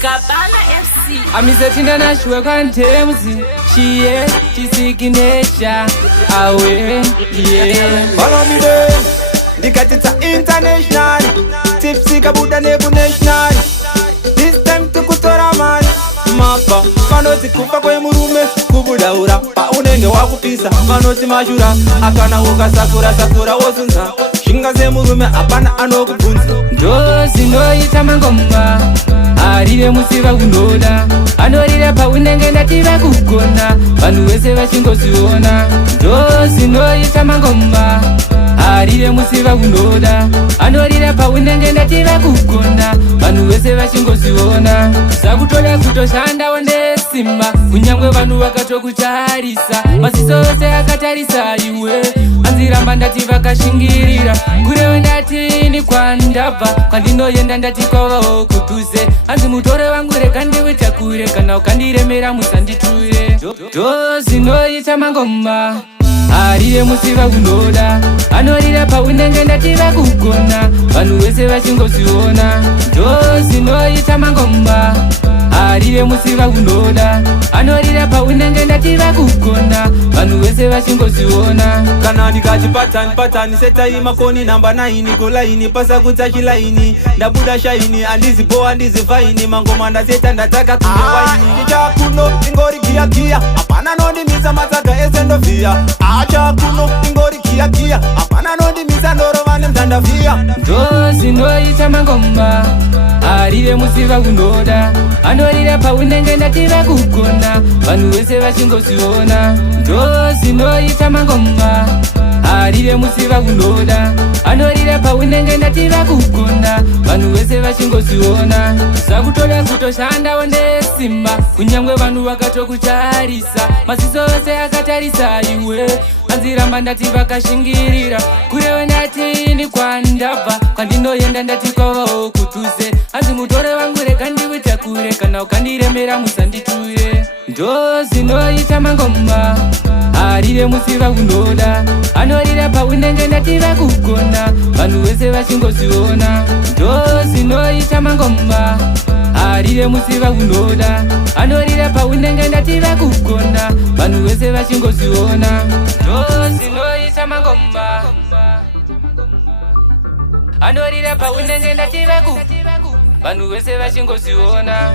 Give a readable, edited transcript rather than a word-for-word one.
Gabana FC. Amizetinda na shwe kantemzi. Shiye, chisikinesha. Awe, yeah. Follow me there. Nikatita international. Tipsy kabuda nebu national. This time tukutora man. Mapa, manoti kufa kwe murume. Kubuda ura, pa unenge wakupisa. Manoti majura, akana uka sakura wozunza. Shinga ze murume, apana anokubunza. Ndozi noita mangoma. Arire musiva kunoda. Anorira pa unenge ndativa kugona. Vanhu vese vachingoziona. Ndozi noita mangoma. Arire musiva kunoda. Anorira pa unenge ndativa kugona. Vanhu vese vachingoziona. Sakutoda kutoshanda wandesima. Kunyangwe vanhu vakatokutarisa. Masiso ose akatarisa iwe. Anziramba ndati vakashingirira. Kurewe ndati ni kwandabva. Kwandinoyenda ndati kwavawo kutuze. Anzi mutore wangu reka ndiwita kure. Kana ukandiremera musanditure. Ndozi noita mangoma. Arire musiva kunoda. Anorira pa unenge ndativa kugona. Vanhu vese vachingoziona. Ndozi noita mangoma. Arire musiva kunoda. Anorira pa unenge ndativa kugona. Vanhu vese vachingoziona. Kana ndikachipatani setai makoni namba 9 kulaini pasa kutachi laini ndabuda shaini andiziboa ndizifaini mangoma ndaseta ndataka kunde waini ndichakuno ingori kia apana nondimisa matsaga esendovia achakuno ingori kia apana nondimisa ndorovane mtandavia. Ndozi noita mangoma. Arire musiva kunoda. Anorira pa unenge ndativa kugona. Vanhu vese vachingoziona. Ndozi noita mangoma. Arire musiva kunoda. Anorira pa unenge ndativa kugona. Vanhu vese vachingoziona. Sakutoda kutoshanda wandesima. Kunyangwe vanhu vakatokutarisa. Masiso ose akatarisa iwe. Anziramba ndati vakashingirira. Kurewe ndati ni kwandabva. Kwandinoyenda ndati kwavawo kutuze. Anzi mutore wangu reka ndiwita kure. Kana ukandiremera musanditure. Ndozi noita mangoma. Arire musiva kunoda. Anorira pa unenge ndativa kugona. Vanhu vese vachingoziona. Ndozi noita mangoma. Arire musiva kunoda. Anorira pa unenge ndativa kugona. Vanhu vese vachingoziona. Ndozi noita mangoma. Anorira pa unenge ndativa kugona. Vanhu vese vachingoziona.